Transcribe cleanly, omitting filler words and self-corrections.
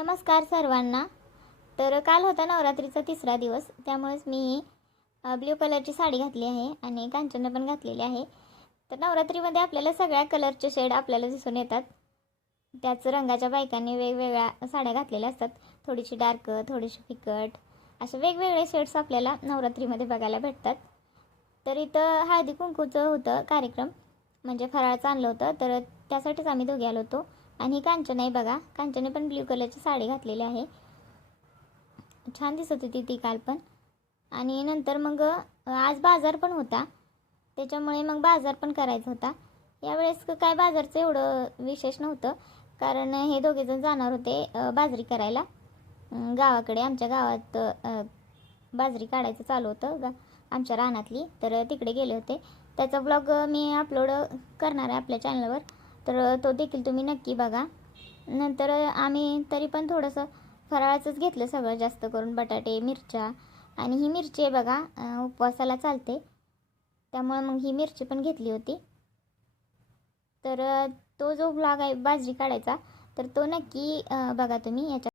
नमस्कार सर्वांना। तर काल होता नवरात्रीचा तिसरा दिवस, त्यामुळेच मी ब्ल्यू कलरची साडी घातली आहे आणि कांचन पण घातलेली आहे। तर नवरात्रीमध्ये आपल्याला सगळ्या कलरचे शेड आपल्याला दिसून येतात। त्याच रंगाच्या बायकांनी वेगवेगळ्या साड्या घातलेल्या असतात, थोडीशी डार्क, थोडीशी फिकट, असे वेगवेगळे शेड्स आपल्याला नवरात्रीमध्ये बघायला भेटतात। तर इथं हळदी कुंकूचं होतं कार्यक्रम, म्हणजे फराळाचं आणलं होतं, तर त्यासाठीच आम्ही दोघे आलो होतो। आणि कांचन आहे बघा, कांचने पण ब्ल्यू कलरची साडी घातलेली आहे, छान दिसत होती ती काल पण। आणि नंतर मग आज बाजार पण होता, त्याच्यामुळे मग बाजार पण करायचा होता। यावेळेस काय बाजारचं एवढं विशेष नव्हतं, कारण हे दोघेजण जाणार होते बाजरी करायला गावाकडे। आमच्या गावात बाजरी काढायचं चालू होतं आमच्या रानातली, तर तिकडे गेले होते। त्याचा ब्लॉग मी अपलोड करणार आहे आपल्या चॅनलवर, तर तो देखील तुम्ही नक्की बघा। नंतर आम्ही तरी पण थोडंसं फराळाचंच घेतलं सगळं, जास्त करून बटाटे, मिरच्या, आणि ही मिरची आहे बघा, उपवासाला चालते, त्यामुळे मग ही मिरची पण घेतली होती। तर तो जो ब्लॉग आहे बाजरी काढायचा, तर तो नक्की बघा तुम्ही। याच्या